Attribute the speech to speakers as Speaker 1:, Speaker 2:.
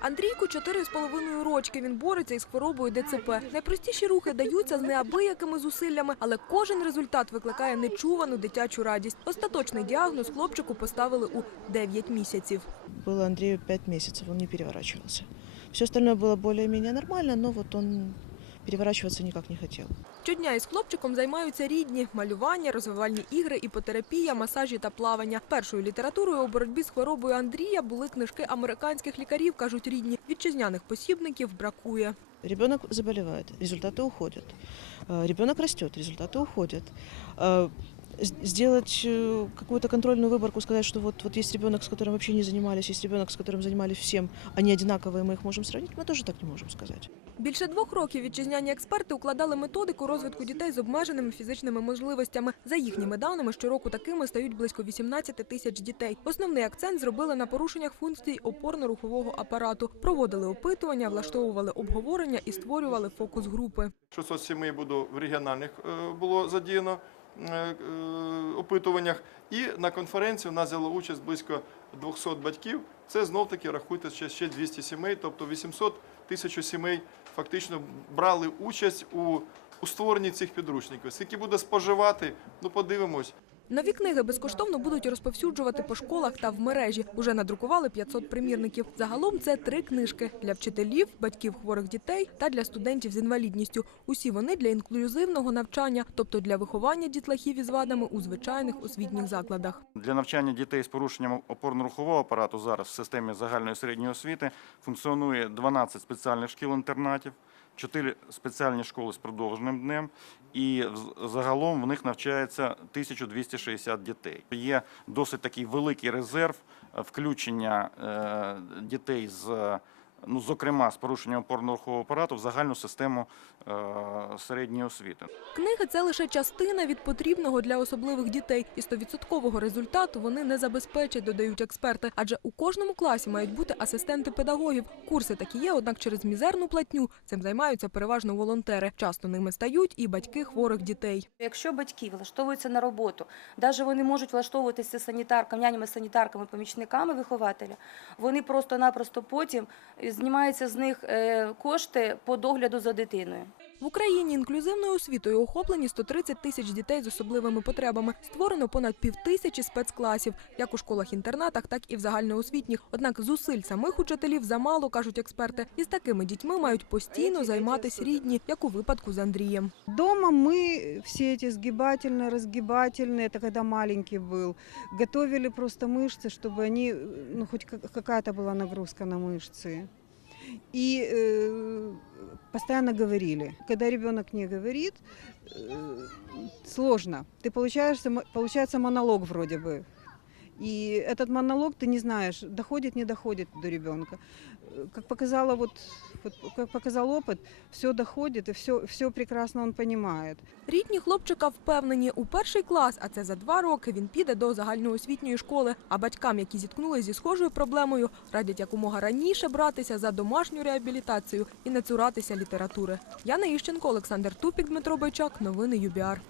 Speaker 1: Андрійку чотири з половиною рочки. Він бореться із хворобою ДЦП. Найпростіші рухи даються з неабиякими зусиллями, але кожен результат викликає нечувану дитячу радість. Остаточний діагноз хлопчику поставили у 9 місяців.
Speaker 2: Було Андрію пять місяців, він не переворачувався. Все остальное було більш-менш нормально, але вот он переворачиваться никак не хотел.
Speaker 1: Щодня із хлопчиком займаються рідні – малювання, розвивальні ігри, іпотерапія, масажі та плавання. Першою літературою у боротьбі з хворобою Андрія були книжки американських лікарів, кажуть рідні. Вітчизняних посібників бракує.
Speaker 2: Ребенок заболевает, результаты уходят. Э, Ребенок растет, результаты уходят. Э, с- Сделать э, какую-то контрольную выборку, сказать, что вот, вот есть ребенок, с которым вообще не занимались, есть ребенок, с которым занимались всем, они одинаковые, мы их можем сравнить, мы тоже так не можем сказать.
Speaker 1: Більше двох років вітчизняні експерти укладали методику розвитку дітей з обмеженими фізичними можливостями. За їхніми даними, щороку такими стають близько 18 тисяч дітей. Основний акцент зробили на порушеннях функцій опорно-рухового апарату. Проводили опитування, влаштовували обговорення і створювали фокус-групи.
Speaker 3: 600 сімей буде в регіональних е, було задіяно е, е, опитуваннях. І на конференції у нас взяло участь близько 200 батьків. Це знов таки рахуйте ще, ще 200 сімей, тобто 800 тисяч сімей фактично брали участь у, у створенні цих підручників. Скільки буде споживати, ну подивимось.
Speaker 1: Нові книги безкоштовно будуть розповсюджувати по школах та в мережі. Уже надрукували 500 примірників. Загалом це три книжки для вчителів, батьків хворих дітей та для студентів з інвалідністю. Усі вони для інклюзивного навчання, тобто для виховання дітлахів із вадами у звичайних освітніх закладах.
Speaker 4: Для навчання дітей з порушенням опорно-рухового апарату зараз в системі загальної середньої освіти функціонує 12 спеціальних шкіл-інтернатів, 4 спеціальні школи з продовженим днем, і загалом в них навчається 1260 дітей. Є досить такий великий резерв е, включення е, дітей з. Ну, зокрема, з порушенням опорно-рухового апарату в загальну систему е, середньої освіти.
Speaker 1: Книги це лише частина від потрібного для особливих дітей, і 100% результату вони не забезпечать, додають експерти. Адже у кожному класі мають бути асистенти педагогів. Курси такі є, однак через мізерну платню цим займаються переважно волонтери. Часто ними стають і батьки хворих дітей.
Speaker 5: Якщо батьки влаштовуються на роботу, навіть вони можуть влаштовуватися санітарками, нянями, санітарками, помічниками вихователя, вони просто-напросто потім знімаються з них е, кошти по догляду за дитиною.
Speaker 1: В Україні інклюзивною освітою охоплені 130 тисяч дітей з особливими потребами. Створено понад півтисячі спецкласів, як у школах-інтернатах, так і в загальноосвітніх. Однак зусиль самих учителів замало, кажуть експерти. І з такими дітьми мають постійно займатися рідні, як у випадку з Андрієм.
Speaker 6: Дома мы все эти сгибательные, разгибательные, это когда маленький был, готовили просто мышцы, чтобы они, ну, хоть как- какая-то была нагрузка на мышцы. И э, постоянно говорили. Когда ребенок не говорит, э, сложно. Ты получаешься, мо- получается монолог вроде бы. И этот монолог ты не знаешь, доходит, не доходит до ребенка. Э, Как показала вот, вот как показал опыт, все доходит и все, все прекрасно он понимает.
Speaker 1: Рідні хлопчика впевнені, у перший клас, а це за два роки, він піде до загальноосвітньої школи. А батькам, які зіткнулися зі схожою проблемою, радять якомога раніше братися за домашню реабілітацію і не цуратися літератури. Яна Іщенко, Олександр Тупік, Дмитро Бойчак. Новини ЮБІАР.